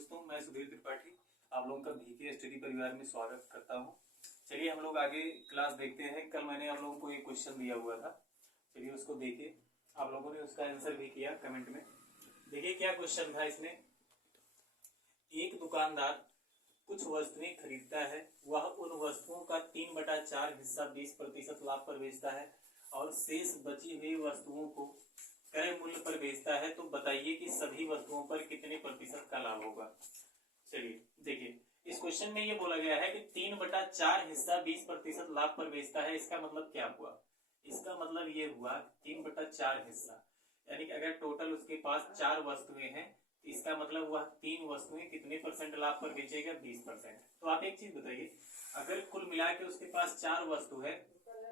दोस्तों, मैं सुधीर त्रिपाठी आप लोगों का भीके स्टडी परिवार में स्वागत करता हूं। चलिए हम लोग आगे क्लास देखते हैं। कल मैंने आप लोगों को एक क्वेश्चन दिया हुआ था, चलिए उसको देखिए। आप लोगों ने उसका आंसर भी किया कमेंट में। देखिए क्या क्वेश्चन था इसमें। एक दुकानदार कुछ वस्तुएं खरीदता है, वह उन वस्तुओं का 3/4 हिस्सा 20% लाभ पर बेचता है और शेष बची हुई वस्तुओं को क्रय मूल्य पर बेचता है। तो बताइए कि सभी वस्तुओं पर कितने प्रतिशत का लाभ होगा। चलिए देखिए, इस क्वेश्चन में ये बोला गया है कि 3/4 हिस्सा 20% लाभ पर बेचता है। इसका मतलब क्या हुआ? इसका मतलब ये हुआ 3/4 हिस्सा, यानी कि अगर टोटल उसके पास 4 वस्तुएं हैं, इसका मतलब वह 3 वस्तुएं कितने परसेंट लाभ पर बेचेगा? 20%। तो आप एक चीज बताइए, अगर कुल मिला के उसके पास 4 वस्तु है,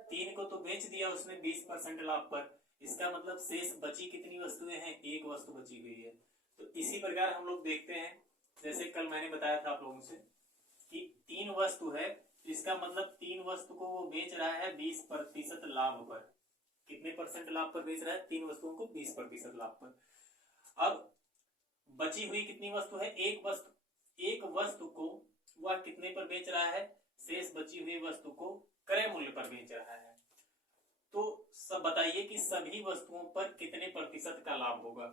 3 को तो बेच दिया उसने 20% लाभ पर, इसका मतलब शेष बची कितनी वस्तुएं हैं? 1 वस्तु बची हुई है। तो इसी प्रकार हम लोग देखते हैं, जैसे कल मैंने बताया था आप लोगों से कि 3 वस्तु है, इसका मतलब 3 वस्तु को वो बेच रहा है 20% लाभ पर। कितने परसेंट लाभ पर बेच रहा है? 3 वस्तुओं को 20% लाभ पर। अब बची हुई कितनी वस्तु है? एक वस्तु को वह कितने पर बेच रहा है? शेष बची हुई वस्तु को क्रय मूल्य पर बेच रहा है। तो सब बताइए कि सभी वस्तुओं पर कितने प्रतिशत का लाभ होगा।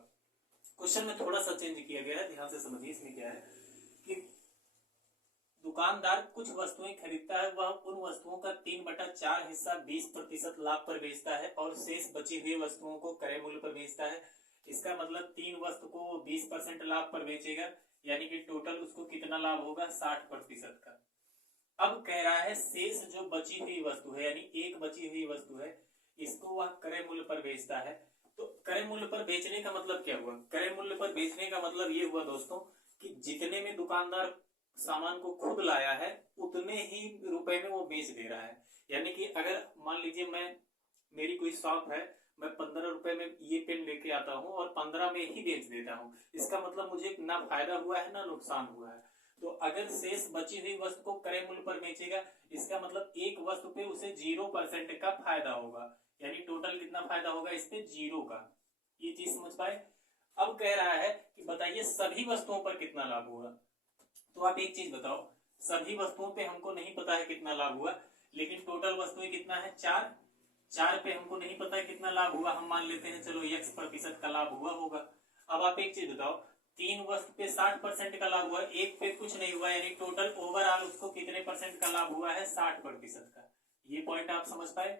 क्वेश्चन में थोड़ा सा चेंज किया गया है, ध्यान से समझिए। इसमें क्या है कि दुकानदार कुछ वस्तुएं खरीदता है, वह उन वस्तुओं का 3/4 हिस्सा 20% लाभ पर बेचता है और शेष बची हुई वस्तुओं को क्रय मूल्य पर बेचता है। इसका मतलब 3 वस्तु को 20% लाभ पर बेचेगा, यानी कि टोटल उसको कितना लाभ होगा? 60% का। अब कह रहा है शेष जो बची हुई वस्तु है, यानी एक बची हुई वस्तु है, इसको वह क्रय मूल्य पर बेचता है। तो क्रय मूल्य पर बेचने का मतलब क्या हुआ? क्रय मूल्य पर बेचने का मतलब ये हुआ दोस्तों कि जितने में दुकानदार सामान को खुद लाया है, उतने ही रुपए में वो बेच दे रहा है। यानी कि अगर मान लीजिए मेरी कोई शॉप है, मैं 15 रुपए में ये पेन लेके आता हूँ और 15 में ही बेच देता हूँ, इसका मतलब मुझे ना फायदा हुआ है ना नुकसान हुआ है। तो अगर शेष बची हुई वस्तु को क्रय मूल्य पर बेचेगा, इसका मतलब एक वस्तु पे उसे 0% का फायदा होगा, यानी टोटल कितना फायदा होगा इस पे? 0 का। ये चीज समझ पाए? अब कह रहा है कि बताइए सभी वस्तुओं पर कितना लाभ होगा। तो आप एक चीज बताओ, सभी वस्तुओं पे हमको नहीं पता है कितना लाभ हुआ, लेकिन टोटल वस्तुएं कितना है? 4 पे हमको नहीं पता है कितना लाभ हुआ। हम मान लेते हैं चलो x% का लाभ हुआ होगा। अब आप एक चीज बताओ, 3 वस्तु पे 60% का लाभ हुआ, एक पे कुछ नहीं हुआ, यानी टोटल ओवरऑल उसको कितने परसेंट का लाभ हुआ है? 60% का। ये पॉइंट आप समझ पाए?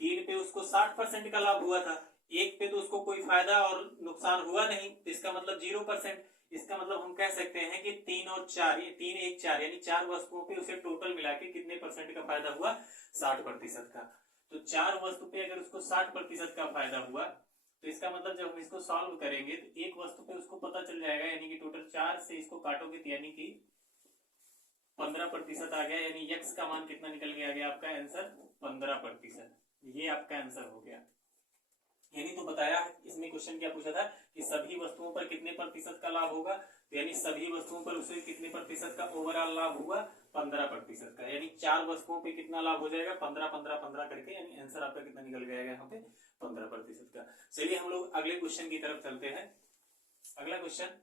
3 पे उसको 60% का लाभ हुआ था, एक पे तो उसको कोई फायदा और नुकसान हुआ नहीं, इसका मतलब 0%। इसका मतलब हम कह सकते हैं कि 3 और 4, ये 3 1 4, यानी 4 वस्तुओं पे उसे टोटल मिला के कितने परसेंट का फायदा हुआ? 60% का। तो 4 वस्तु पे अगर उसको 60% का फायदा हुआ, तो इसका मतलब जब हम इसको सॉल्व करेंगे तो एक वस्तु पे उसको पता चल जाएगा, यानी कि टोटल 4 से इसको काटोगे तो यानी कि 15% आ गया, यानी x का मान कितना निकल के आ गया आपका आंसर? 15%। ये आपका आंसर हो गया। यानी तो बताया इसमें क्वेश्चन क्या पूछा था कि सभी वस्तुओं पर कितने प्रतिशत का लाभ होगा, तो यानी सभी वस्तुओं पर उसे कितने प्रतिशत का ओवरऑल लाभ हुआ? 15% का। यानी 4 वस्तुओं पे कितना लाभ हो जाएगा? 15 15 15 करके, यानी आंसर आपका कितना निकल जाएगा यहाँ पे? 15% का। चलिए हम लोग अगले क्वेश्चन की तरफ चलते हैं। अगला क्वेश्चन,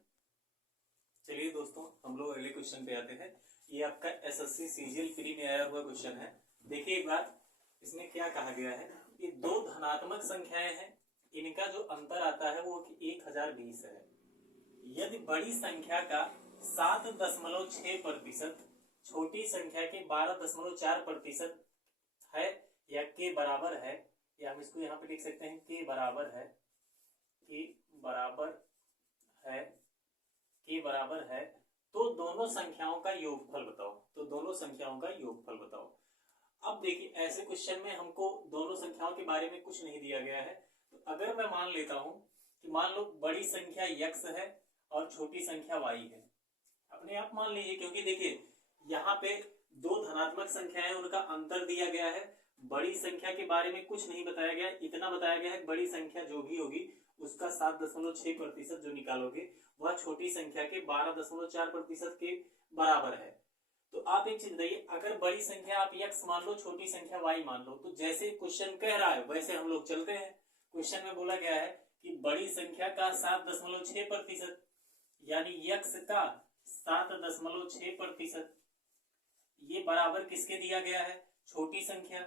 चलिए दोस्तों हम लोग अगले क्वेश्चन पे आते हैं। ये आपका एसएससी सीजीएल प्री में आया हुआ क्वेश्चन है। देखिए एक बार इसमें क्या कहा गया है, ये 2 धनात्मक संख्याएं हैं, इनका जो अंतर आता है वो 1020 है। यदि बड़ी संख्या का 7.6% छोटी संख्या के 12.4% है या के बराबर है, या हम इसको यहाँ पे लिख सकते हैं के बराबर है, के बराबर है, तो दोनों संख्याओं का योगफल बताओ। तो दोनों संख्याओं का योगफल बताओ। अब देखिए ऐसे क्वेश्चन में हमको दोनों संख्याओं के बारे में कुछ नहीं दिया गया है, तो अगर मैं मान लेता हूं कि मान लो बड़ी संख्या x है और छोटी संख्या y है, अपने आप मान लीजिए, क्योंकि देखिए यहाँ पे 2 धनात्मक संख्याएं, उनका अंतर दिया गया है। बड़ी संख्या के बारे में कुछ नहीं बताया गया, इतना बताया गया है बड़ी संख्या जो भी होगी उसका 7.6% जो निकालोगे वह छोटी संख्या के 12.4% के बराबर है। तो आप एक चीज बताइए, अगर बड़ी संख्या आप x मान लो, छोटी संख्या y मान लो, तो जैसे क्वेश्चन कह रहा है वैसे हम लोग चलते हैं। क्वेश्चन में बोला गया है कि बड़ी संख्या का 7.6%, यानी x का 7.6%। ये बराबर किसके दिया गया है, छोटी संख्या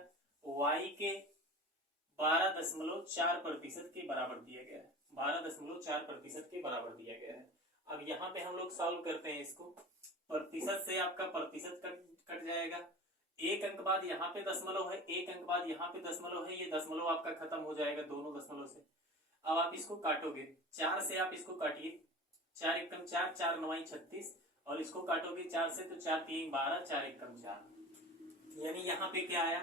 y के 12.4% के बराबर दिया गया है, 12.4% के बराबर दिया गया है। अब यहाँ पे हम लोग सॉल्व करते हैं इसको, प्रतिशत से आपका प्रतिशत कट जाएगा, एक अंक बाद यहाँ पे दशमलव है, एक अंक बाद यहाँ पे दशमलव है, ये दशमलव आपका खत्म हो जाएगा दोनों दशमलव से। अब आप इसको काटोगे, 4 से आप इसको काटिए, 4 एकम 4, 4 9 36, और इसको काटोगे 4 से तो 4 3 12, 4 एकम 4, यानी यहाँ पे क्या आया,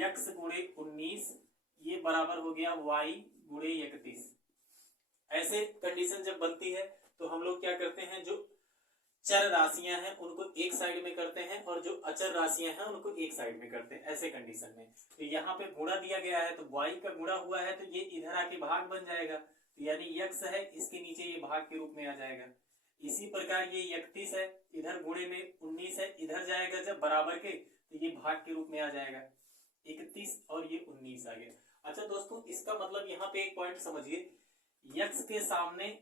x गुणे 19 ये बराबर हो गया y गुणे 31। ऐसे कंडीशन जब बनती है तो हम लोग क्या करते हैं, जो चर राशियां हैं उनको एक साइड में करते हैं और जो अचर राशियां हैं उनको एक साइड में करते हैं, ऐसे कंडीशन में। तो यहाँ पे गुणा दिया गया है तो y का गुणा हुआ है तो ये इधर आके भाग बन जाएगा, तो यानी x है, इसके नीचे ये भाग के रूप में आ जाएगा। इसी प्रकार ये 31 है, इधर गुणे में 19 है, इधर जाएगा जब बराबर के तो ये भाग के रूप में आ जाएगा, 31 और ये 19 आ गया। अच्छा दोस्तों, इसका मतलब यहाँ पे एक पॉइंट समझिए, x के सामने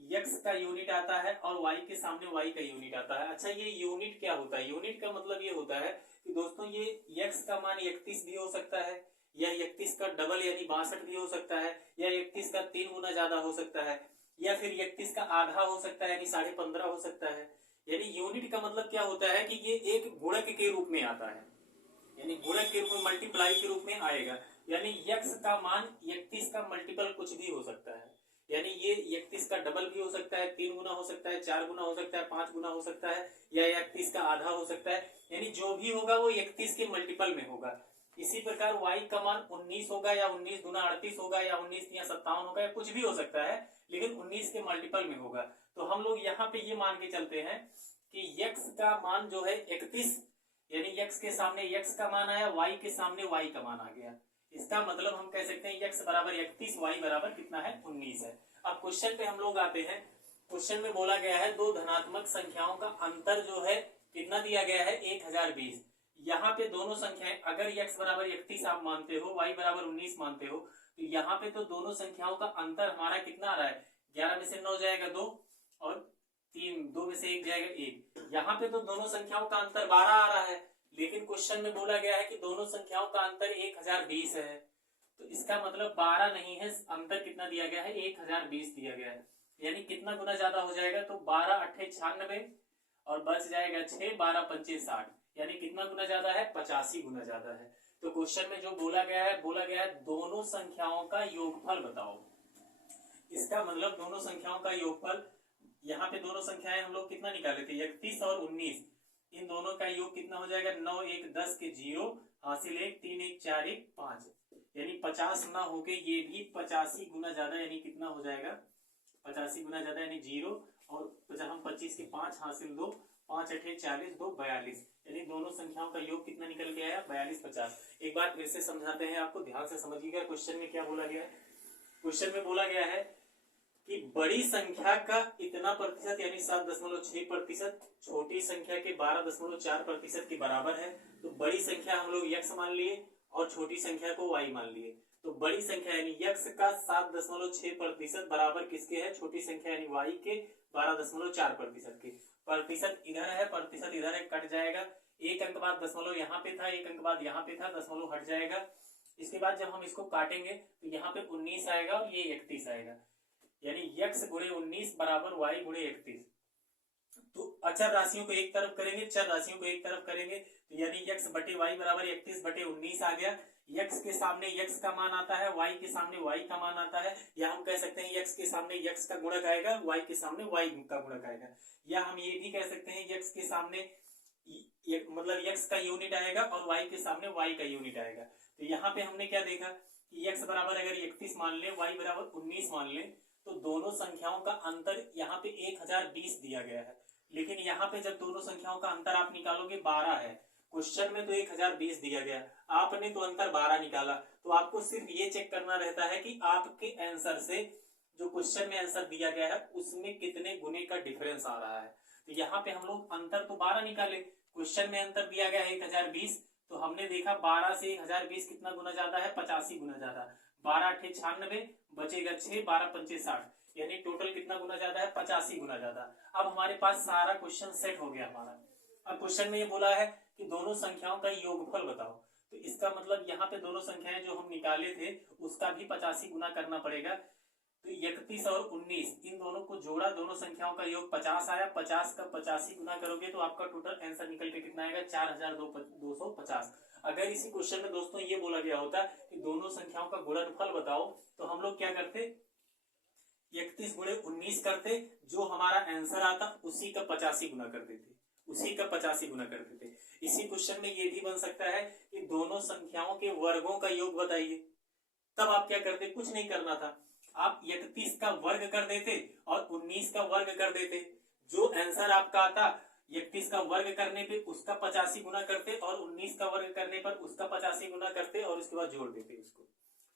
x का यूनिट आता है और y के सामने y का यूनिट आता है। अच्छा, ये यूनिट क्या होता है, यूनिट का मतलब ये होता है कि दोस्तों ये x का मान 31 भी हो सकता है, या 31 का डबल यानी 62 भी हो सकता है, या 31 का 3 गुना ज्यादा हो सकता है, या फिर 31 का आधा हो सकता है यानी 15.5 हो सकता है। यानी यूनिट का मतलब क्या होता है कि ये एक गुणक के रूप में आता है, यानी गुणक के रूप में, मल्टीप्लाई के रूप में आएगा। यानी x का मान 31 का मल्टीपल कुछ भी हो सकता है, यानी ये 31 का डबल भी हो सकता है, 3 गुना हो सकता है, 4 गुना हो सकता है, 5 गुना हो सकता है, या 31 का आधा हो सकता है, यानी जो भी होगा वो 31 के मल्टीपल में होगा। इसी प्रकार y का मान 19 होगा, या 19 गुना 38 होगा, या 19 या 57 होगा, या कुछ भी हो सकता है, लेकिन 19 के मल्टीपल में होगा। तो हम लोग यहाँ पे ये मान के चलते हैं कि x का मान जो है 31, यानी x के सामने x का मान आया, y के सामने y का मान आ गया। इसका मतलब हम कह सकते हैं x बराबर 31, y बराबर कितना है, 19 है। अब क्वेश्चन पे हम लोग आते हैं। क्वेश्चन में बोला गया है दो धनात्मक संख्याओं का अंतर जो है कितना दिया गया है, 1020। यहाँ पे दोनों संख्याएं, अगर x बराबर 31 आप मानते हो, y बराबर 19 मानते हो, तो यहाँ पे तो दोनों संख्याओं का अंतर हमारा कितना आ रहा है, 11 में से 9 जाएगा 2, और 3, 2 में से 1 जाएगा 1। यहाँ पे तो दोनों संख्याओं का अंतर 12 आ रहा है, लेकिन क्वेश्चन में बोला गया है कि दोनों संख्याओं का अंतर 1020 है, तो इसका मतलब 12 नहीं है, अंतर कितना दिया गया है, 1020 दिया गया है। यानी कितना गुना ज्यादा हो जाएगा, तो 12 8 96 और बच जाएगा 6, 12 5 60, यानी कितना गुना ज्यादा है, 85 गुना ज्यादा है। तो क्वेश्चन में जो बोला गया है दोनों संख्याओं का योगफल बताओ। इसका मतलब दोनों संख्याओं का योगफल, यहाँ पे दोनों संख्याएं हम लोग कितना निकाले थे, 31 और 19, इन दोनों का योग कितना हो जाएगा, 9 1 10 के 0 हासिल 1 3 1 4 1 5, यानी 50 ना होके ये भी 85 गुना ज्यादा, यानी कितना हो जाएगा, 85 गुना ज्यादा, यानी 0, और हम 25 के 5 हासिल 2, 5 8 40 2 42, यानी दोनों संख्याओं का योग कितना निकल के आया, 42 50। एक बार फिर से समझाते हैं आपको, ध्यान से समझिएगा क्वेश्चन में क्या बोला गया है। क्वेश्चन में बोला गया है कि बड़ी संख्या का इतना प्रतिशत यानी 7.6%, छोटी संख्या के 12.4% के बराबर है। तो बड़ी संख्या हम लोग x मान लिए और छोटी संख्या को y मान लिए। तो बड़ी संख्या यानी x का 7.6% बराबर किसके है, छोटी संख्या यानी y के 12.4% के। प्रतिशत इधर है, प्रतिशत इधर है, कट जाएगा, एक अंक बाद दशमलव यहाँ पे था, एक अंक बाद यहाँ पे था, दशमलव हट जाएगा। इसके बाद जब हम इसको काटेंगे तो यहाँ पे 19 आएगा और ये 31 आएगा, यानी x गुणे 19 बराबर y गुणे 31। तो अचर राशियों को एक तरफ करेंगे, चर राशियों को एक तरफ करेंगे, तो यानी x बटे y बराबर 31 बटे 19 आ गया। x के सामने x का मान आता है, y के सामने y का मान आता है, या हम कह सकते हैं x के सामने x का गुणक आएगा, y के सामने y का गुणक आएगा, या हम ये भी कह सकते हैं x के सामने मतलब x का यूनिट आएगा और y के सामने y का यूनिट आएगा। तो यहाँ पे हमने क्या देखा कि x बराबर अगर 31 मान ले, y बराबर 19 मान ले, तो दोनों संख्याओं का अंतर यहाँ पे 1020 दिया गया है, लेकिन यहाँ पे जब दोनों संख्याओं का अंतर आप निकालोगे 12 है, क्वेश्चन में तो 1020 दिया गया, आपने तो अंतर 12 निकाला, तो आपको सिर्फ ये चेक करना रहता है कि आपके आंसर से जो क्वेश्चन में आंसर दिया गया है उसमें कितने गुने का डिफरेंस आ रहा है। तो यहाँ पे हम लोग अंतर तो 12 निकाले, क्वेश्चन में अंतर दिया गया है 1020, तो हमने देखा 12 से 1020 कितना गुना ज्यादा है, 85 गुना ज्यादा, 12 8 96 बचेगा 6, 12 5 60, यानी टोटल कितना गुना ज्यादा है, 85 गुना ज्यादा। अब हमारे पास सारा क्वेश्चन सेट हो गया हमारा। अब क्वेश्चन में ये बोला है कि दोनों संख्याओं का योगफल बताओ, तो इसका मतलब यहाँ पे दोनों संख्याएं जो हम निकाले थे उसका भी 85 गुना करना पड़ेगा। तो 31 और 19 इन दोनों को जोड़ा, दोनों संख्याओं का योग 50 आया, 50 का 85 गुना करोगे तो आपका टोटल आंसर निकल के कितना आएगा, 4250। अगर इसी क्वेश्चन में दोस्तों ये बोला गया होता कि दोनों संख्याओं का गुणनफल बताओ, तो हम लोग क्या करते, 31 गुणे 19 करते, जो हमारा आंसर आता उसी का 85 गुना कर देते, उसी का 85 गुना कर देते। इसी क्वेश्चन में ये भी बन सकता है कि दोनों संख्याओं के वर्गों का योग बताइए, तब आप क्या करते, कुछ नहीं करना था, आप 31 का वर्ग कर देते और 19 का वर्ग कर देते, जो आंसर आपका आता 31 का वर्ग करने पे उसका 85 गुना करते और 19 का वर्ग करने पर उसका 85 गुना करते और उसके बाद जोड़ देते उसको।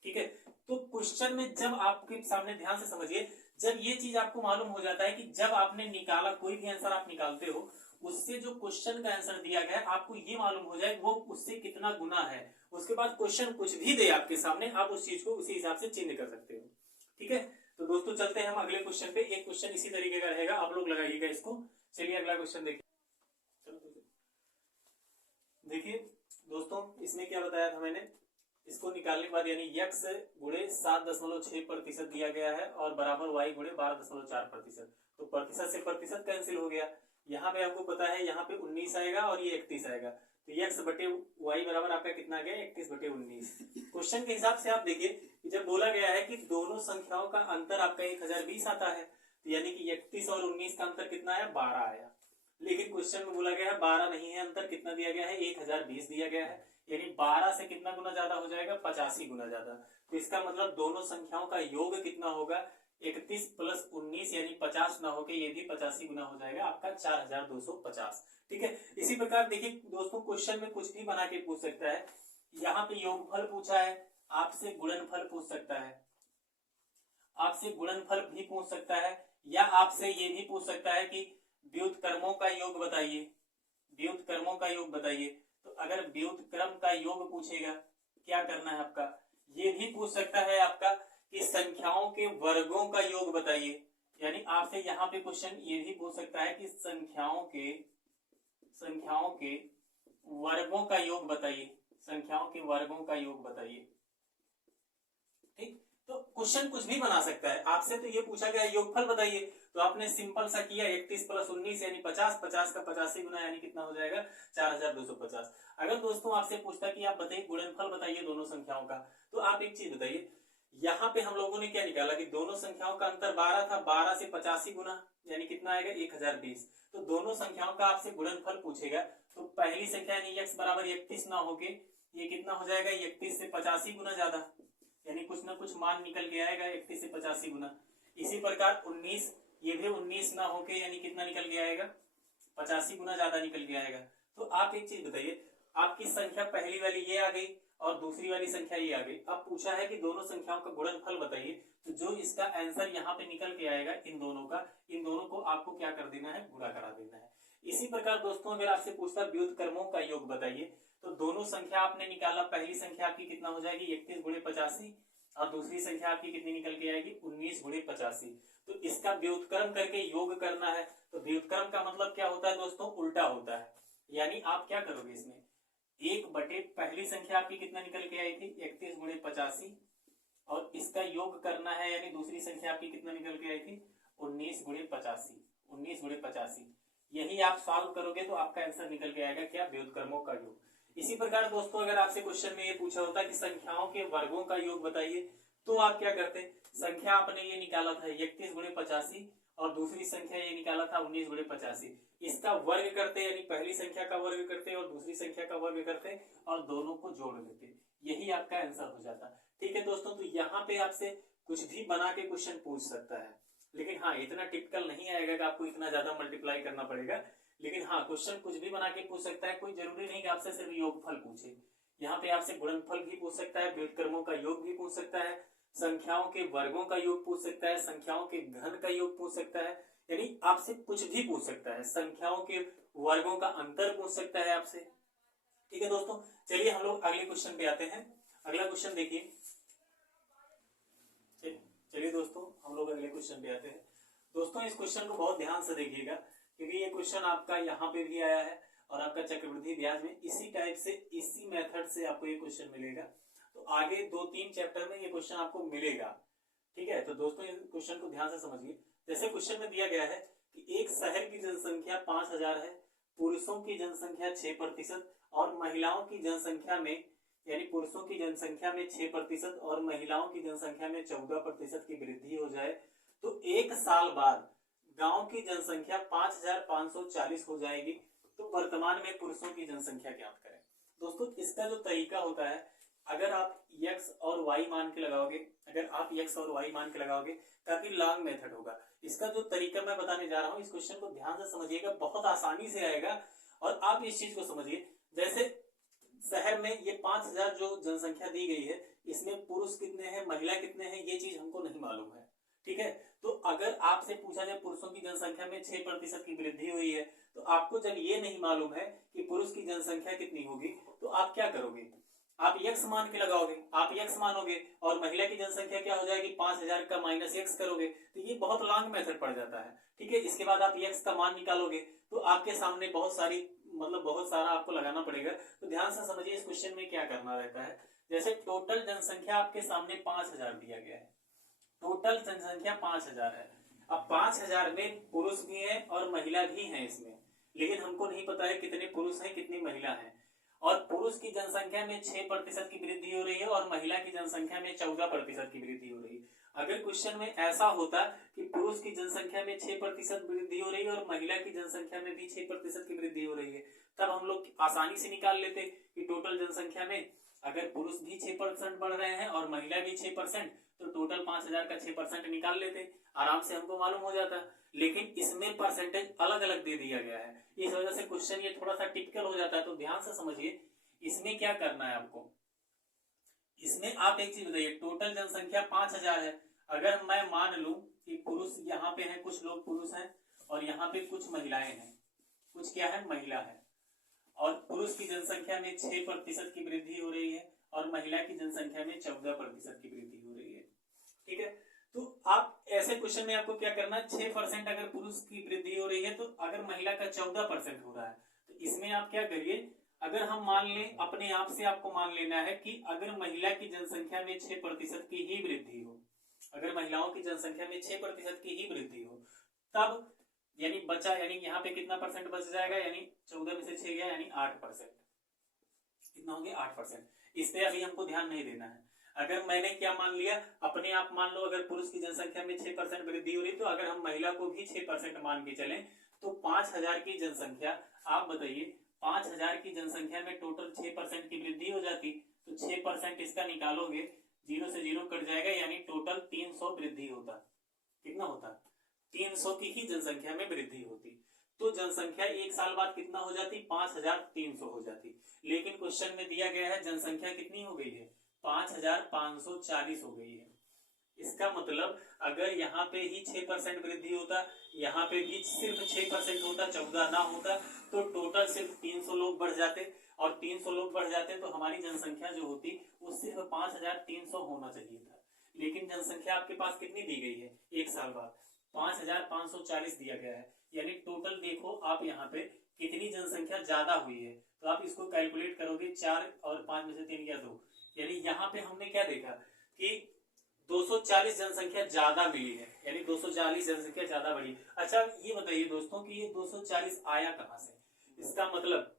ठीक है, तो क्वेश्चन में जब आपके सामने, ध्यान से समझिए, जब ये चीज आपको मालूम हो जाता है कि जब आपने निकाला, कोई भी आंसर आप निकालते हो, उससे जो क्वेश्चन का आंसर दिया गया है आपको ये मालूम हो जाए वो उससे कितना गुना है, उसके बाद क्वेश्चन कुछ भी दे आपके सामने, आप उस चीज को उसी हिसाब से चिन्ह कर सकते हो। ठीक है, तो दोस्तों चलते हैं हम अगले क्वेश्चन पे। एक क्वेश्चन इसी तरीके का रहेगा, आप लोग लगाइएगा इसको। चलिए अगला क्वेश्चन देखिए। देखिए दोस्तों, इसमें क्या बताया था मैंने, इसको निकालने के बाद यानी x गुणे 7.6% दिया गया है और बराबर y गुणे 12.4%। तो प्रतिशत से प्रतिशत कैंसिल हो गया। यहाँ पे आपको पता है, यहाँ पे 19 आएगा और ये 31 आएगा, तो x बटे y बराबर आपका कितना आ गया, 31 बटे 19। क्वेश्चन के हिसाब से आप देखिए कि जब बोला गया है कि दोनों संख्याओं का अंतर आपका 1020 आता है, तो यानी कि 31 और 19 का अंतर कितना आया, 12 आया। लेकिन क्वेश्चन में बोला गया है 12 नहीं है, अंतर कितना दिया गया है, 1020 दिया गया है, यानी 12 से कितना गुना ज्यादा हो जाएगा, 85 गुना ज्यादा। तो इसका मतलब दोनों संख्याओं का योग कितना होगा, 31 प्लस 19 यानी 50 ना होके ये भी 85 गुना हो जाएगा आपका 4250। ठीक है, इसी प्रकार देखिए दोस्तों, क्वेश्चन में कुछ भी बना के पूछ सकता है। यहाँ पे योगफल पूछा है, आपसे गुणनफल पूछ सकता है, आपसे गुणनफल भी पूछ सकता है, या आपसे ये भी पूछ सकता है कि व्युत्क्रमों का योग बताइए, व्युत्क्रमों का योग बताइए। तो अगर व्युत्क्रम का योग पूछेगा, क्या करना है आपका, ये भी पूछ सकता है आपका कि संख्याओं के वर्गों का योग बताइए, यानी आपसे यहाँ पे क्वेश्चन ये भी पूछ सकता है कि संख्याओं के वर्गों का योग बताइए, संख्याओं के वर्गों का योग बताइए। ठीक, तो क्वेश्चन कुछ भी बना सकता है। आपसे तो ये पूछा गया योगफल बताइए, तो आपने सिंपल सा किया, 31 प्लस 19 यानी 50, 50 का 85 गुना यानी कितना हो जाएगा, 4250। अगर दोस्तों आपसे पूछता कि आप बताइए गुणनफल बताइए दोनों संख्याओं का, तो आप एक चीज बताइए, यहाँ पे हम लोगों ने क्या निकाला कि दोनों संख्याओं का अंतर 12 था, 12 से 85 गुना यानी कितना आएगा, 1020। तो दोनों संख्याओं का आपसे गुणनफल पूछेगा, तो पहली संख्या यानी x बराबर 31 ना होके ये कितना हो जाएगा, 31 से 85 गुना ज्यादा, यानी कुछ ना कुछ मान निकल के आएगा 31 से 85 गुना। इसी प्रकार 19, ये भी 19 ना होके यानी कितना निकल के आएगा, 85 गुना ज्यादा निकल के आएगा। तो आप एक चीज बताइए, आपकी संख्या पहली वाली ये आ गई और दूसरी वाली संख्या ये आ गई। अब पूछा है कि दोनों संख्याओं का गुणनफल बताइए, तो जो इसका आंसर यहाँ पे निकल के आएगा इन दोनों का, इन दोनों को आपको क्या कर देना है, गुणा करा देना है। इसी प्रकार दोस्तों अगर आपसे पूछता व्युत्क्रमों का योग बताइए, तो दोनों संख्या आपने निकाला, पहली संख्या आपकी कितना हो जाएगी, 31 गुणे 85 और दूसरी संख्या आपकी कितनी निकल के आएगी, 19 गुणे 85। तो इसका व्युत्क्रम करके योग करना है। तो व्युत्क्रम का मतलब क्या होता है दोस्तों, उल्टा होता है। यानी आप क्या करोगे इसमें, 1 बटे पहली संख्या आपकी कितना निकल के आई थी, 31 गुणे 85 और इसका योग करना है, यानी दूसरी संख्या आपकी कितना निकल के आई थी, 19 गुणे 85, 19 गुणे 85। यही आप सॉल्व करोगे तो आपका आंसर निकल के आएगा क्या, व्युत्क्रमों का योग। इसी प्रकार दोस्तों अगर आपसे क्वेश्चन में ये पूछा होता कि संख्याओं के वर्गों का योग बताइए, तो आप क्या करते, संख्या आपने ये निकाला था 31 गुणे 85 और दूसरी संख्या ये निकाला था 19 गुणे 85, इसका वर्ग करते, यानी पहली संख्या का वर्ग करते और दूसरी संख्या का वर्ग करते और दोनों को जोड़ देते, यही आपका आंसर हो जाता। ठीक है दोस्तों, तो यहाँ पे आपसे कुछ भी बना के क्वेश्चन पूछ सकता है, लेकिन हाँ इतना टिपिकल नहीं आएगा कि आपको इतना ज्यादा मल्टीप्लाई करना पड़ेगा। लेकिन हाँ क्वेश्चन कुछ भी बना के पूछ सकता है, कोई जरूरी नहीं कि आपसे सिर्फ योगफल पूछे। यहाँ पे आपसे गुणनफल भी पूछ सकता है, व्युत्क्रमों का योग भी पूछ सकता है, संख्याओं के वर्गों का योग पूछ सकता है, संख्याओं के घन का योग पूछ सकता है, यानी आपसे कुछ भी पूछ सकता है, संख्याओं के वर्गों का अंतर पूछ सकता है आपसे। ठीक है दोस्तों, चलिए हम लोग अगले क्वेश्चन पे आते हैं। अगला क्वेश्चन देखिए, चलिए दोस्तों हम लोग अगले क्वेश्चन पे आते हैं। दोस्तों इस क्वेश्चन को बहुत ध्यान से देखिएगा, क्योंकि ये क्वेश्चन आपका यहाँ पे भी आया है और आपका चक्रवृद्धि ब्याज में इसी टाइप से, इसी मेथड से आपको ये क्वेश्चन मिलेगा। तो आगे 2-3 चैप्टर में ये क्वेश्चन आपको मिलेगा। ठीक है, तो दोस्तों इस क्वेश्चन को ध्यान से समझिए। जैसे क्वेश्चन में दिया गया है कि एक शहर की जनसंख्या 5000 है, पुरुषों की जनसंख्या 6% और महिलाओं की जनसंख्या में, यानी पुरुषों की जनसंख्या में 6% और महिलाओं की जनसंख्या में 14% की वृद्धि हो जाए तो एक साल बाद गांव की जनसंख्या 5540 हो जाएगी। तो वर्तमान में पुरुषों की जनसंख्या ज्ञात करें। दोस्तों इसका जो तरीका होता है, अगर आप x और y मान के लगाओगे, काफी लॉन्ग मेथड होगा। इसका जो तरीका मैं बताने जा रहा हूँ, इस क्वेश्चन को ध्यान से समझिएगा, बहुत आसानी से आएगा। और आप इस चीज को समझिए, जैसे शहर में ये 5000 जो जनसंख्या दी गई है, इसमें पुरुष कितने हैं, महिला कितने हैं, ये चीज हमको नहीं मालूम है। ठीक है, तो अगर आपसे पूछा जाए पुरुषों की जनसंख्या में 6% की वृद्धि हुई है, तो आपको जब ये नहीं मालूम है कि पुरुष की जनसंख्या कितनी होगी, तो आप क्या करोगे, आप x मान के लगाओगे, आप x मानोगे और महिला की जनसंख्या क्या हो जाएगी, 5000 का -x करोगे। तो ये बहुत लॉन्ग मेथड पड़ जाता है। ठीक है, इसके बाद आप x का मान निकालोगे तो आपके सामने बहुत सारा आपको लगाना पड़ेगा। तो ध्यान से समझिए इस क्वेश्चन में क्या करना रहता है। जैसे टोटल जनसंख्या आपके सामने 5000 दिया गया है, टोटल जनसंख्या 5000 है। अब 5000 में पुरुष भी है और महिला भी है इसमें, लेकिन हमको नहीं पता है कितने पुरुष हैं कितनी महिला हैं। और पुरुष की जनसंख्या में 6% की वृद्धि हो रही है और महिला की जनसंख्या में 14% की वृद्धि हो रही है। अगर क्वेश्चन में ऐसा होता कि पुरुष की जनसंख्या में 6% वृद्धि हो रही है और महिला की जनसंख्या में भी 6% की वृद्धि हो रही है, तब हम लोग आसानी से निकाल लेते कि टोटल जनसंख्या में अगर पुरुष भी 6% बढ़ रहे हैं और महिला भी 6%, तो टोटल 5000 का 6% निकाल लेते, आराम से हमको मालूम हो जाता। लेकिन इसमें परसेंटेज अलग अलग दे दिया गया है, इस वजह से क्वेश्चन ये थोड़ा सा टिपिकल हो जाता है। तो ध्यान से समझिए, इसमें क्या करना है आपको, इसमें आप एक चीज बताइए, टोटल जनसंख्या 5000 है। अगर मैं मान लूं कि पुरुष यहाँ पे हैं, कुछ लोग पुरुष हैं और यहाँ पे कुछ महिलाएं हैं, कुछ क्या है, महिला है, और पुरुष की जनसंख्या में 6% की वृद्धि हो रही है और महिला की जनसंख्या में 14% की वृद्धि हो रही है। ठीक है, तो आप ऐसे क्वेश्चन में आपको क्या करना है, 6% अगर पुरुष की वृद्धि हो रही है तो अगर महिला का 14% हो रहा है, तो इसमें आप क्या करिए, अगर हम मान लें, अपने आप से आपको मान लेना है कि अगर महिला की जनसंख्या में 6% की ही वृद्धि हो, अगर महिलाओं की जनसंख्या में 6% की ही वृद्धि हो, तब यानी बचा, यानी यहाँ पे कितना परसेंट बच जाएगा, यानी 14 में से 6 गया, यानी 8%। कितना हो गया, 8%। इस पे अभी हमको ध्यान नहीं देना है। अगर मैंने क्या मान लिया, अपने आप मान लो, अगर पुरुष की जनसंख्या में 6% वृद्धि हो रही, तो अगर हम महिला को भी 6% मान के चलें तो 5000 की जनसंख्या, आप बताइए 5000 की जनसंख्या में टोटल 6% की वृद्धि हो जाती, तो 6% इसका निकालोगे, 0 से 0 कट जाएगा, यानी टोटल 300 वृद्धि होता। कितना होता, 300 की ही जनसंख्या में वृद्धि होती। तो जनसंख्या एक साल बाद कितना हो जाती, 5300 हो जाती। लेकिन क्वेश्चन में दिया गया है जनसंख्या कितनी हो गई है, 5540 हो गई है। इसका मतलब अगर यहाँ पे ही 6% वृद्धि होता, यहाँ पे भी सिर्फ 6% होता, 14 ना होता, तो टोटल सिर्फ 300 लोग बढ़ जाते, और 300 लोग बढ़ जाते तो हमारी जनसंख्या जो होती वो सिर्फ 5300 होना चाहिए था। लेकिन जनसंख्या आपके पास कितनी दी गई है, एक साल बाद 5540 दिया गया है। यानी टोटल देखो आप यहाँ पे कितनी जनसंख्या ज्यादा हुई है, तो आप इसको कैलकुलेट करोगे, 4 और 5 में से 3 या 2, यानी यहाँ पे हमने क्या देखा कि 240 जनसंख्या ज्यादा मिली है, यानी 240 जनसंख्या ज्यादा बढ़ी। अच्छा ये बताइए दोस्तों कि ये 240 आया कहां से, इसका मतलब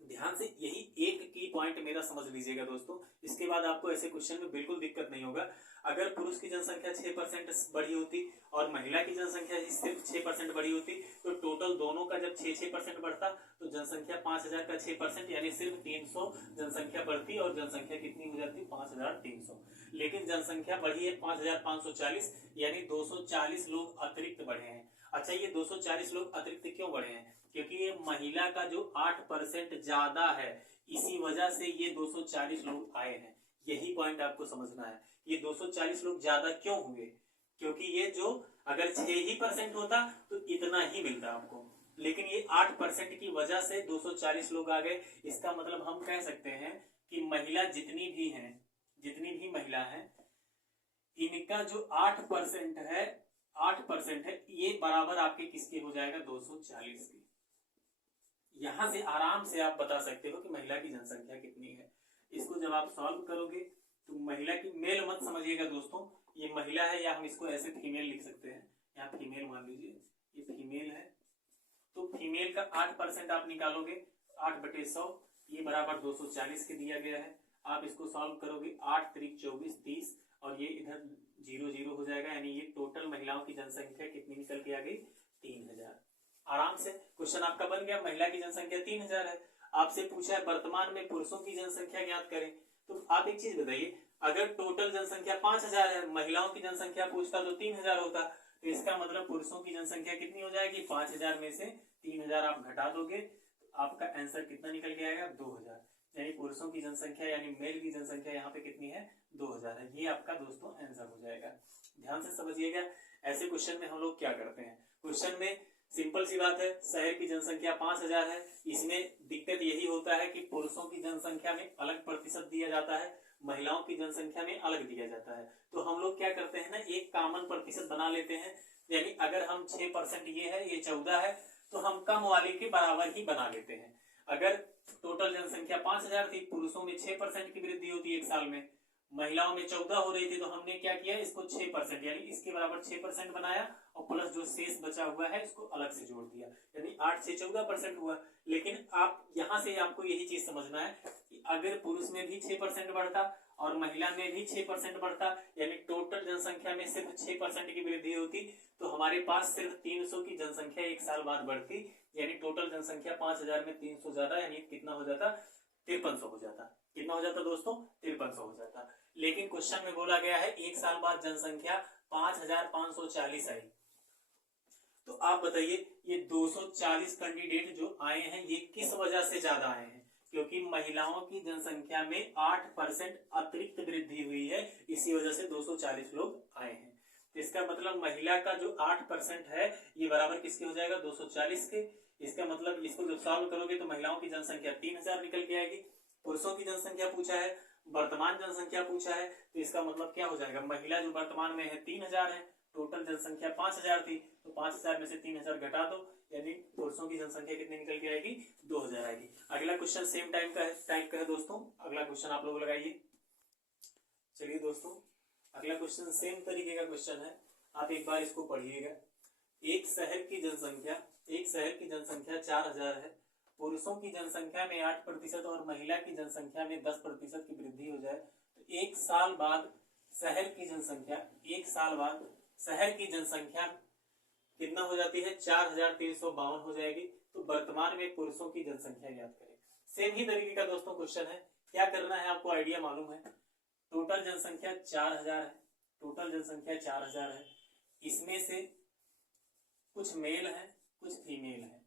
ध्यान से यही एक की पॉइंट मेरा समझ लीजिएगा दोस्तों, इसके बाद आपको ऐसे क्वेश्चन में बिल्कुल दिक्कत नहीं होगा। अगर पुरुष की जनसंख्या 6% बढ़ी होती और महिला की जनसंख्या सिर्फ 6% बढ़ी होती, तो टोटल दोनों का जब 6% बढ़ता तो जनसंख्या 5000 का 6% यानी सिर्फ 300 जनसंख्या बढ़ती और जनसंख्या कितनी हो जाती, 5300। लेकिन जनसंख्या बढ़ी है 5540, यानी 240 लोग अतिरिक्त बढ़े हैं। अच्छा ये 240 लोग अतिरिक्त क्यों बढ़े हैं, क्योंकि ये महिला का जो 8% ज्यादा है, इसी वजह से ये 240 लोग आए हैं। यही पॉइंट आपको समझना है, ये 240 लोग ज्यादा क्यों हुए, क्योंकि ये जो अगर 6% होता तो इतना ही मिलता आपको, लेकिन ये 8% की वजह से 240 लोग आ गए। इसका मतलब हम कह सकते हैं कि महिला जितनी भी महिला हैं, इनका जो 8% है 8% है, ये बराबर आपके किसके हो जाएगा 240 के। यहां से आराम से आप बता सकते हो कि महिला की जनसंख्या कितनी है। इसको जब आप सॉल्व करोगे तो महिला की, मेल मत समझिएगा दोस्तों, ये महिला है या हम इसको ऐसे फीमेल लिख सकते हैं, यहाँ फीमेल मान लीजिए, ये फीमेल है तो फीमेल का 8% आप निकालोगे, 8/100, ये बराबर 240 के दिया गया है। आप इसको सॉल्व करोगे, 8 त्रिक 24 30 और ये इधर 0 0 हो जाएगा, यानी ये टोटल महिलाओं की जनसंख्या कितनी निकल के आ गई 3000। आराम से क्वेश्चन आपका बन गया। महिला की जनसंख्या 3000 है, आपसे पूछा है वर्तमान में पुरुषों की जनसंख्या ज्ञात करें। तो आप एक चीज बताइए, अगर टोटल जनसंख्या 5000 है, महिलाओं की जनसंख्या पूछता तो 3000 होता, तो इसका मतलब पुरुषों की जनसंख्या कितनी हो जाएगी, 5000 में से 3000 आप घटा दोगे तो आपका आंसर कितना निकल के आएगा 2000। यानी पुरुषों की जनसंख्या यानी मेल की जनसंख्या यहाँ पे कितनी है 2000 है। ये आपका दोस्तों आंसर हो जाएगा। ध्यान से समझिएगा, ऐसे क्वेश्चन में हम लोग क्या करते हैं, क्वेश्चन में सिंपल सी बात है, शहर की जनसंख्या 5000 है, इसमें दिक्कत यही होता है कि पुरुषों की जनसंख्या में अलग प्रतिशत दिया जाता है, महिलाओं की जनसंख्या में अलग दिया जाता है। तो हम लोग क्या करते हैं ना, एक कॉमन प्रतिशत बना लेते हैं। यानी अगर हम 6% ये है, ये 14 है, तो हम कम वाले के बराबर ही बना लेते हैं। अगर टोटल जनसंख्या 5000 थी, पुरुषों में 6% की वृद्धि होती है एक साल में, महिलाओं में 14 हो रही थी, तो हमने क्या किया, इसको 6% यानी इसके बराबर 6% बनाया और प्लस जो शेष बचा हुआ है इसको अलग से जोड़ दिया, यानी 8 से 14% हुआ। लेकिन आप यहां से आपको यही चीज समझना है कि अगर पुरुष में भी 6% बढ़ता और महिला में भी 6% बढ़ता, यानी टोटल जनसंख्या में सिर्फ 6% की वृद्धि होती, तो हमारे पास सिर्फ 300 की जनसंख्या एक साल बाद बढ़ती, यानी टोटल जनसंख्या 5000 में 300 ज्यादा, यानी कितना हो जाता 5300 हो जाता। कितना हो जाता दोस्तों 5300 हो जाता। लेकिन क्वेश्चन में बोला गया है एक साल बाद जनसंख्या 5540 आई। तो आप बताइए ये 240 कैंडिडेट जो आए हैं ये किस वजह से ज्यादा आए हैं, क्योंकि महिलाओं की जनसंख्या में 8% अतिरिक्त वृद्धि हुई है, इसी वजह से 240 लोग आए हैं। इसका मतलब महिला का जो 8% है ये बराबर किसके हो जाएगा 240 के। इसका मतलब इसको जब सॉल्व करोगे तो महिलाओं की जनसंख्या 3000 निकल के आएगी। पुरुषों की जनसंख्या पूछा है, वर्तमान जनसंख्या पूछा है, तो इसका मतलब क्या हो जाएगा, महिला जो वर्तमान में है 3000 है, टोटल जनसंख्या 5000 थी, तो 5000 में से 3000 घटा दो, यानी पुरुषों की जनसंख्या कितनी निकल के आएगी 2000 आएगी। अगला क्वेश्चन सेम टाइप का है दोस्तों, अगला क्वेश्चन आप लोग लगाइए। चलिए दोस्तों अगला क्वेश्चन सेम तरीके का क्वेश्चन है, आप एक बार इसको पढ़िएगा। एक शहर की जनसंख्या 4000 है, पुरुषों की जनसंख्या में 8% और महिला की जनसंख्या में 10% की वृद्धि हो जाए तो एक साल बाद शहर की जनसंख्या कितना हो जाती है 4352 हो जाएगी। तो वर्तमान में पुरुषों की जनसंख्या ज्ञात करें। सेम ही तरीके का दोस्तों क्वेश्चन है, क्या करना है आपको आइडिया मालूम है। टोटल जनसंख्या 4000 है, इसमें से कुछ मेल है कुछ फीमेल है।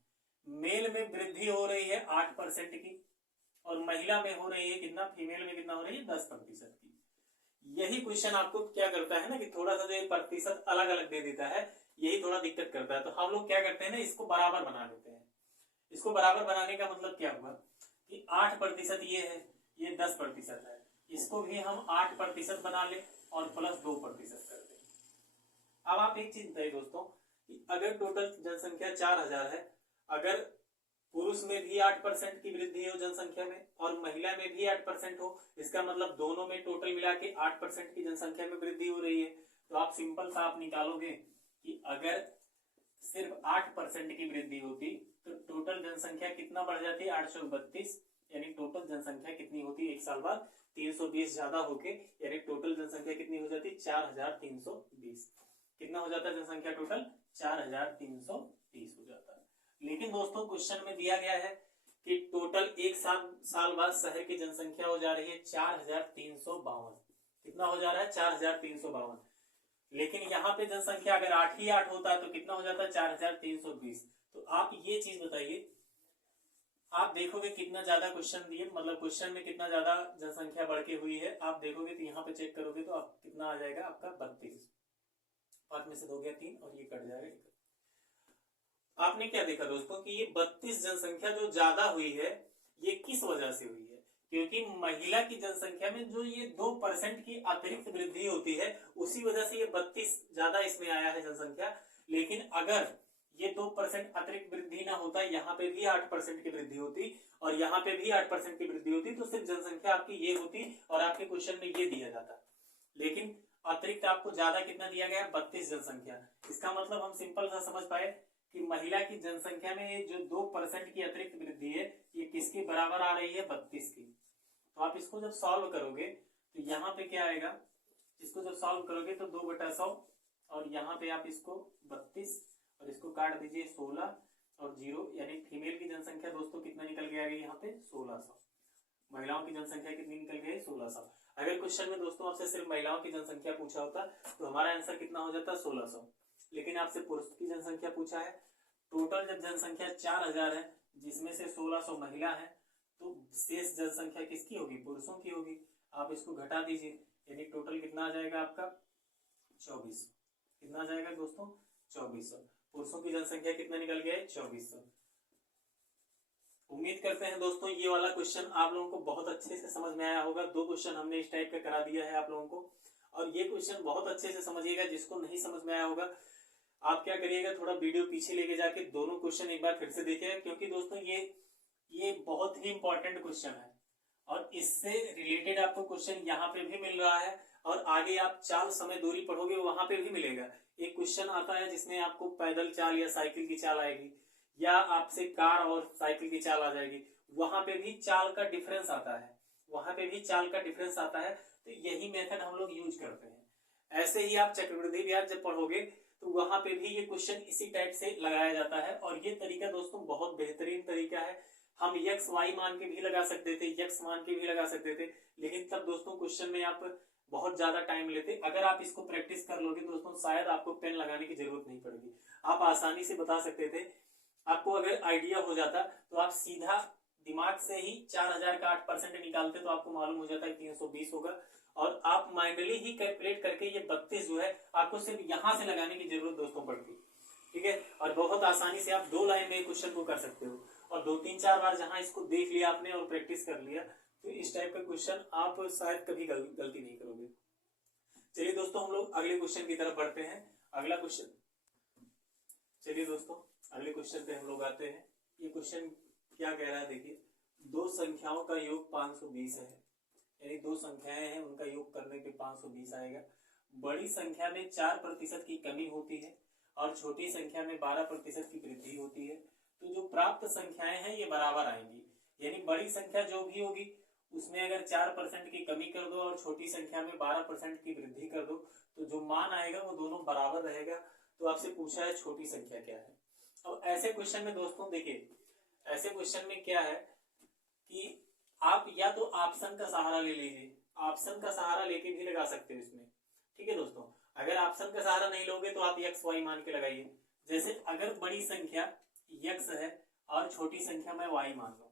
मेल में वृद्धि हो रही है 8% की और महिला में हो रही है कितना, फीमेल में कितना हो रही है 10% की। यही क्वेश्चन आपको क्या करता है ना कि थोड़ा सा जो प्रतिशत अलग अलग दे देता है, यही थोड़ा दिक्कत करता है। तो हम लोग क्या करते हैं ना, इसको बराबर बना लेते हैं। इसको बराबर बनाने का मतलब क्या हुआ कि 8% ये है, ये 10% है, इसको भी हम 8% बना ले और प्लस 2% कर दे। अब आप एक चीज बताइए दोस्तों कि अगर टोटल जनसंख्या 4000 है, अगर पुरुष में भी 8% की वृद्धि हो जनसंख्या में और महिला में भी 8% हो, इसका मतलब दोनों में टोटल मिला के 8% की जनसंख्या में वृद्धि हो रही है। तो आप सिंपल सा आप निकालोगे कि अगर सिर्फ 8% की वृद्धि होती तो टोटल जनसंख्या कितना बढ़ जाती 832, यानी टोटल जनसंख्या कितनी होती एक साल बाद 320 ज्यादा होके, यानी टोटल जनसंख्या कितनी हो जाती 4320। कितना हो जाता जनसंख्या टोटल 4320 हो जाता है। लेकिन दोस्तों क्वेश्चन में दिया गया है कि टोटल एक साल बाद शहर की जनसंख्या हो जा रही है 4352। कितना हो जा रहा है 4352। लेकिन यहाँ पे जनसंख्या अगर 8 ही 8 होता तो कितना हो जाता 4320। तो आप ये चीज बताइए, आप देखोगे कितना ज्यादा क्वेश्चन दिए, मतलब क्वेश्चन में कितना ज्यादा जनसंख्या बढ़ के हुई है। आप देखोगे तो यहाँ पे चेक करोगे तो आप कितना आ जाएगा आपका 32, 5 में से 2 गया 3 और ये कट जाएगा। आपने क्या देखा दोस्तों कि ये 32 जनसंख्या जो ज्यादा हुई है ये किस वजह से हुई है, क्योंकि महिला की जनसंख्या में जो ये 2% की अतिरिक्त वृद्धि होती है उसी वजह से ये 32 ज्यादा इसमें आया है जनसंख्या। लेकिन अगर ये 2% अतिरिक्त वृद्धि ना होता, यहाँ पे भी 8% की वृद्धि होती और यहाँ पे भी 8% की वृद्धि होती, तो सिर्फ जनसंख्या आपकी ये होती और आपके क्वेश्चन में ये दिया जाता। लेकिन अतिरिक्त आपको ज्यादा कितना दिया गया, 32 जनसंख्या। इसका मतलब हम सिंपल सा समझ पाए कि महिला की जनसंख्या में जो 2% की अतिरिक्त वृद्धि है ये किसके बराबर आ रही है, 32 की। तो आप इसको जब सॉल्व करोगे तो यहाँ पे क्या आएगा, इसको जब सॉल्व करोगे तो 2/100 और यहाँ पे आप इसको 32 और इसको काट दीजिए 16 और 0, यानी फीमेल की जनसंख्या दोस्तों कितना निकल के आ गई यहाँ पे 1600। महिलाओं की जनसंख्या कितनी निकल गई, 1600। अगर क्वेश्चन में दोस्तों आपसे सिर्फ महिलाओं की जनसंख्या पूछा होता तो हमारा आंसर कितना हो जाता, 1600। लेकिन आपसे पुरुष की जनसंख्या पूछा है। टोटल जब जनसंख्या 4000 है जिसमें से 1600 महिला है, तो शेष जनसंख्या किसकी होगी, पुरुषों की होगी। आप इसको घटा दीजिए, यानी टोटल कितना आ जाएगा आपका 2400। कितना आ जाएगा दोस्तों, 2400। पुरुषों की जनसंख्या कितना निकल गया है, 2400। उम्मीद करते हैं दोस्तों ये वाला क्वेश्चन आप लोगों को बहुत अच्छे से समझ में आया होगा। 2 क्वेश्चन हमने इस टाइप का करा दिया है आप लोगों को, और ये क्वेश्चन बहुत अच्छे से समझिएगा। जिसको नहीं समझ में आया होगा आप क्या करिएगा, थोड़ा वीडियो पीछे लेके जाके दोनों क्वेश्चन एक बार फिर से देखिएगा, क्योंकि दोस्तों ये बहुत ही इंपॉर्टेंट क्वेश्चन है और इससे रिलेटेड आपको क्वेश्चन यहाँ पे भी मिल रहा है और आगे आप चाल समय दूरी पढ़ोगे वहां पे भी मिलेगा। एक क्वेश्चन आता है जिसमें आपको पैदल चाल या साइकिल की चाल आएगी, या आपसे कार और साइकिल की चाल आ जाएगी, वहां पे भी चाल का डिफरेंस आता है, वहां पे भी चाल का डिफरेंस आता है। तो यही मेथड हम लोग यूज करते हैं। ऐसे ही आप चक्रवृद्धि ब्याज जब पढ़ोगे तो वहां पे भी ये क्वेश्चन इसी टाइप से लगाया जाता है और ये तरीका दोस्तों बहुत बेहतरीन तरीका है। हम x y मान के भी लगा सकते थे, x मान के भी लगा सकते थे, लेकिन तब दोस्तों क्वेश्चन में आप बहुत ज्यादा टाइम लेते। अगर आप इसको प्रैक्टिस कर लोगे दोस्तों शायद आपको पेन लगाने की जरूरत नहीं पड़ेगी, आप आसानी से बता सकते थे। आपको अगर आइडिया हो जाता तो आप सीधा दिमाग से ही 4000 का 8% निकालते तो आपको मालूम हो जाता है 320 होगा, और आप माइंडली ही कैलकुलेट करके ये 32 जो है आपको सिर्फ यहां से लगाने की जरूरत दोस्तों पड़ती, ठीक है। और बहुत आसानी से आप 2 लाइन में क्वेश्चन को कर सकते हो, और 2-3-4 बार जहां इसको देख लिया आपने और प्रैक्टिस कर लिया तो इस टाइप का क्वेश्चन आप शायद कभी गलती नहीं करोगे। चलिए दोस्तों हम लोग अगले क्वेश्चन की तरफ बढ़ते हैं। अगला क्वेश्चन, चलिए दोस्तों अगले क्वेश्चन पे हम लोग आते हैं। ये क्वेश्चन क्या कह रहा है, देखिए 2 संख्याओं का योग 520 है, यानी 2 संख्याएं हैं उनका योग करने पे 520 आएगा। बड़ी संख्या में 4% की कमी होती है और छोटी संख्या में 12% की वृद्धि होती है, तो जो प्राप्त संख्याएं हैं ये बराबर आएंगी। यानी बड़ी संख्या जो भी होगी उसमें अगर 4% की कमी कर दो और छोटी संख्या में 12% की वृद्धि कर दो तो जो मान आएगा वो दोनों बराबर रहेगा। तो आपसे पूछा है छोटी संख्या क्या है। अब ऐसे क्वेश्चन में दोस्तों देखिए, ऐसे क्वेश्चन में क्या है कि आप या तो ऑप्शन का सहारा ले लीजिए, ऑप्शन का सहारा लेके भी लगा सकते हो इसमें, ठीक है दोस्तों। अगर ऑप्शन का सहारा नहीं लोगे तो आप x y मान के लगाइए। जैसे अगर बड़ी संख्या x है और छोटी संख्या मैं y मान लो।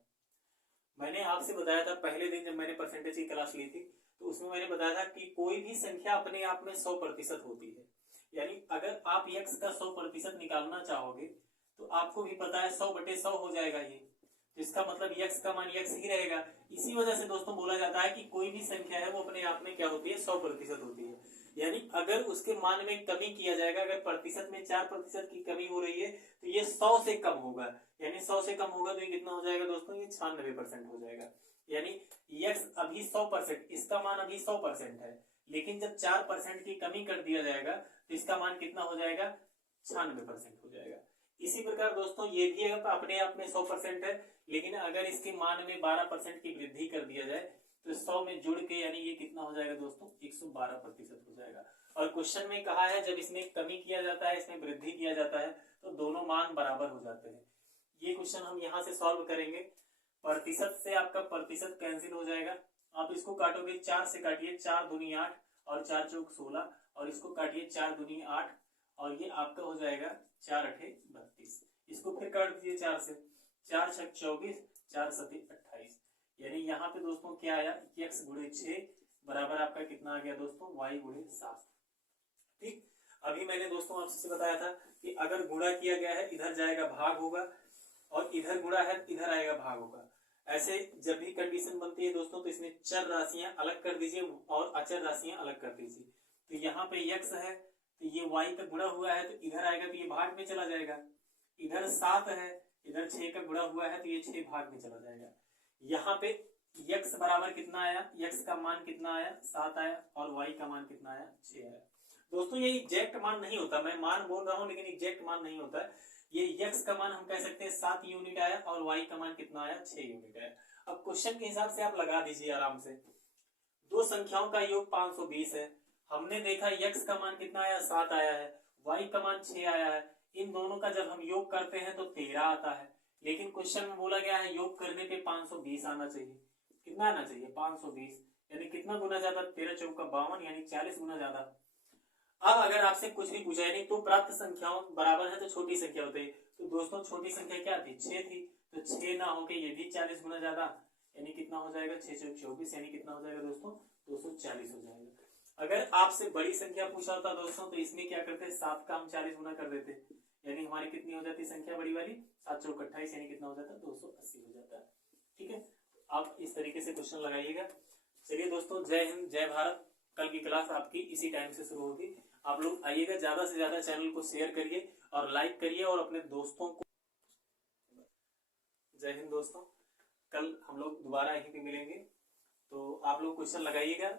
मैंने आपसे बताया था पहले दिन जब मैंने परसेंटेज की क्लास ली थी तो उसमें मैंने बताया था कि कोई भी संख्या अपने आप में 100% होती है। यानी अगर आप x का 100% निकालना चाहोगे तो आपको भी पता है 100/100 हो जाएगा ये, इसका मतलब x का मान x ही रहेगा। इसी वजह से दोस्तों बोला जाता है कि कोई भी संख्या है वो अपने आप में क्या होती है, 100% होती है। यानी अगर उसके मान में कमी किया जाएगा, अगर प्रतिशत में 4% की कमी हो रही है तो ये 100 से कम होगा, यानी 100 से कम होगा तो ये कितना हो जाएगा दोस्तों, ये 96% हो जाएगा। यानी x अभी 100%, इसका मान अभी 100% है, लेकिन जब 4% की कमी कर दिया जाएगा तो इसका मान कितना हो जाएगा, 96% हो जाएगा। इसी प्रकार दोस्तों ये भी अपने आप में 100% है, लेकिन अगर इसके मान में 12% की वृद्धि कर दिया जाए तो 100 में जुड़ के यानी ये कितना हो जाएगा दोस्तों, 112% हो जाएगा। और क्वेश्चन में कहा है जब इसमें कमी किया जाता है इसमें वृद्धि किया जाता है तो दोनों मान बराबर हो जाते हैं। ये क्वेश्चन हम यहाँ से सॉल्व करेंगे। प्रतिशत से आपका प्रतिशत कैंसिल हो जाएगा, आप इसको काटोगे 4 से काटिए, 4 दूनी 8 और 4 चौक 16, और इसको काटिए 4 दूनी 8 और ये आपका हो जाएगा 4 अठे 32। इसको फिर काट दीजिए 4 से, 4 छक 24, 4 सते 28। यानी यहाँ पे दोस्तों क्या आया, x गुणे 6 बराबर आपका कितना आ गया दोस्तों, y गुणे 7। ठीक, अभी मैंने दोस्तों आपसे बताया था कि अगर गुणा किया गया है इधर जाएगा भाग होगा और इधर गुणा है इधर आएगा भाग होगा। ऐसे जब भी कंडीशन बनती है दोस्तों तो इसमें चर राशियां अलग कर दीजिए और अचर राशियां अलग कर दीजिए। तो यहाँ पे x है तो ये y का गुणा हुआ है तो इधर आएगा तो ये भाग में चला जाएगा। इधर 7 है, इधर 6 का गुणा हुआ है तो ये 6 भाग में चला जाएगा। यहाँ पे x बराबर कितना आया, x का मान कितना आया 7 आया और y का मान कितना आया 6 आया। दोस्तों ये एग्जैक्ट मान नहीं होता, मैं मान बोल रहा हूँ लेकिन एग्जैक्ट मान नहीं होता है। ये x का मान हम कह सकते हैं 7 यूनिट आया और y का मान कितना आया 6 यूनिट आया। अब क्वेश्चन के हिसाब से आप लगा दीजिए आराम से। दो संख्याओं का योग 520 है, हमने देखा x का मान कितना आया 7 आया है, y का मान 6 आया है। इन दोनों का जब हम योग करते हैं तो 13 आता है, लेकिन क्वेश्चन में बोला गया है योग करने पे 520 आना चाहिए। कितना आना चाहिए 520, यानी कितना गुना ज्यादा 13 चौका 52 यानी 40 गुना ज्यादा। अब अगर आपसे कुछ भी पूछा है नहीं तो प्राप्त संख्याओं बराबर है तो छोटी संख्या होती है। तो दोस्तों छोटी संख्या क्या थी 6 थी, तो 6 ना होके ये भी 40 गुना ज्यादा यानी कितना हो जाएगा 6 चौक 24 यानी कितना हो जाएगा दोस्तों 240 हो जाएगा। अगर आपसे बड़ी संख्या पूछा होता दोस्तों तो इसमें क्या करते 7 का हम 40 गुना कर देते, यानी हमारी कितनी हो जाती संख्या बड़ी वाली 7 चौक 28 यानी कितना हो जाता 280 हो जाता है। ठीक है, आप इस तरीके से क्वेश्चन लगाइएगा। चलिए दोस्तों, जय हिंद जय भारत। कल की क्लास आपकी इसी टाइम से शुरू होगी। आप लोग आइएगा, ज्यादा से ज्यादा चैनल को शेयर करिए और लाइक करिए और अपने दोस्तों को। जय हिंद दोस्तों, कल हम लोग दोबारा यहीं पे मिलेंगे, तो आप लोग क्वेश्चन लगाइएगा।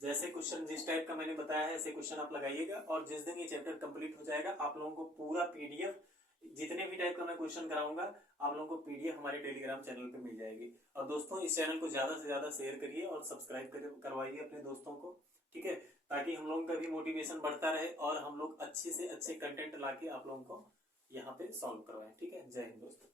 जैसे क्वेश्चन जिस टाइप का मैंने बताया है ऐसे क्वेश्चन आप लगाइएगा और जिस दिन ये चैप्टर कंप्लीट हो जाएगा आप लोगों को पूरा पीडीएफ, जितने भी टाइप का मैं क्वेश्चन कराऊंगा आप लोगों को पीडीएफ हमारे टेलीग्राम चैनल पे मिल जाएगी। और दोस्तों इस चैनल को ज्यादा से ज्यादा शेयर करिए और सब्सक्राइब करवाइए अपने दोस्तों को, ठीक है, ताकि हम लोगों का भी मोटिवेशन बढ़ता रहे और हम लोग अच्छे से अच्छे कंटेंट लाके आप लोगों को यहाँ पे सॉल्व करवाएं। ठीक है, जय हिंद दोस्तों।